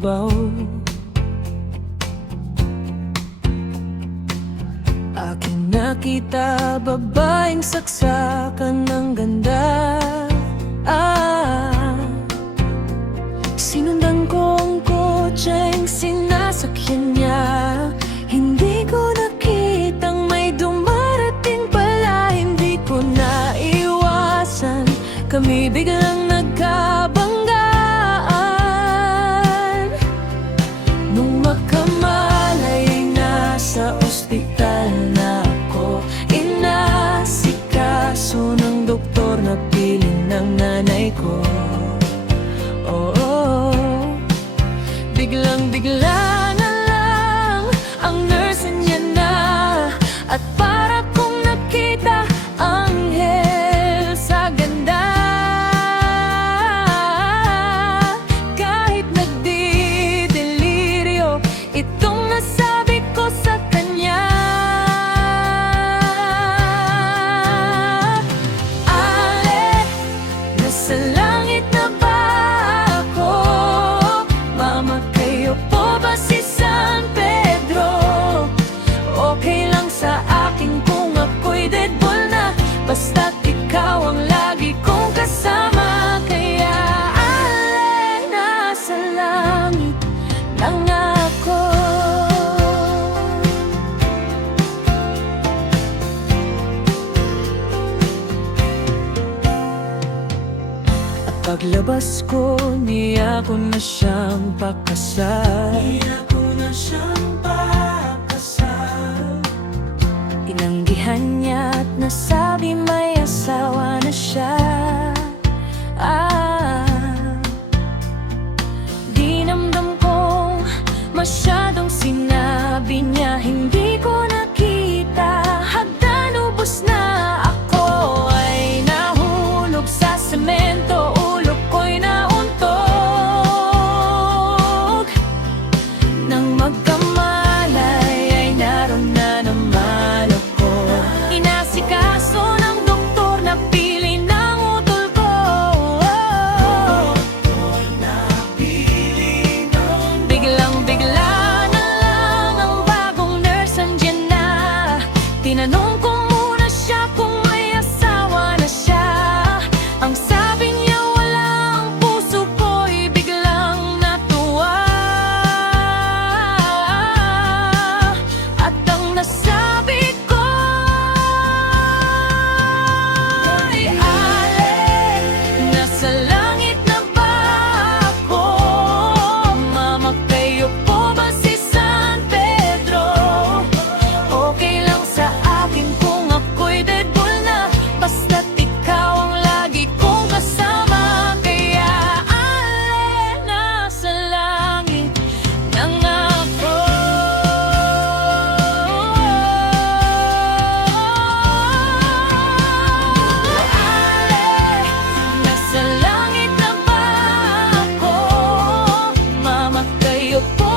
ibabaw. Aking nakita babaeng saksakan ng ganda. Sinundan ko ang kotseng sinasakyan niya. Hindi ko nakitang may dumarating pala. Hindi ko naiwasan, kami biglang nagkabanggaan. Nung makamalay ay nasa ospital na ako. Inasikaso ng doktor na piling ng nanay ko. Biglang-bigla na lang ang nurse niya na. At para kong nakita anghel sa ganda. Kahit nagdi-deliryo, itong nasabi ko sa kanya. Ale, nasa langit na ba ako? Mama, kayo po ba si San Pedro? Okay lang sa akin kung ako'y deadball na, basta't ikaw ang lagi kong kasama. Kaya ale, nasa langit lang ako. At paglabas ko, niya ko na siyang pakasal. Tinanggihan niya at nasabi may asawa na siya. Dinamdam kong masyadong sinabi niya. Hindi ko nakita, hagdan ubos na. Ako ay nahulog sa semento, ulo ko'y nauntog. Nang magkamalay ay naroon na naman ako. Inasikaso ng doktor na pili ng utol ko. Biglang-bigla na lang ang bagong nurse andyan na. Tinanong ko muna siya kung may asawa na siya. Ang sabi niya wala, ang puso ko'y biglang natuwa. At ang nasabi ko ay, ale, nasa langit na ba ako? Mama, kayo po ba si San Pedro? Okay lang sa akin kung ako'y deadball na, basta't ikaw ang lagi kong kasama. Kaya ale, nasa langit lang ako. Ale, nasa langit na ba ako? Mama, kayo po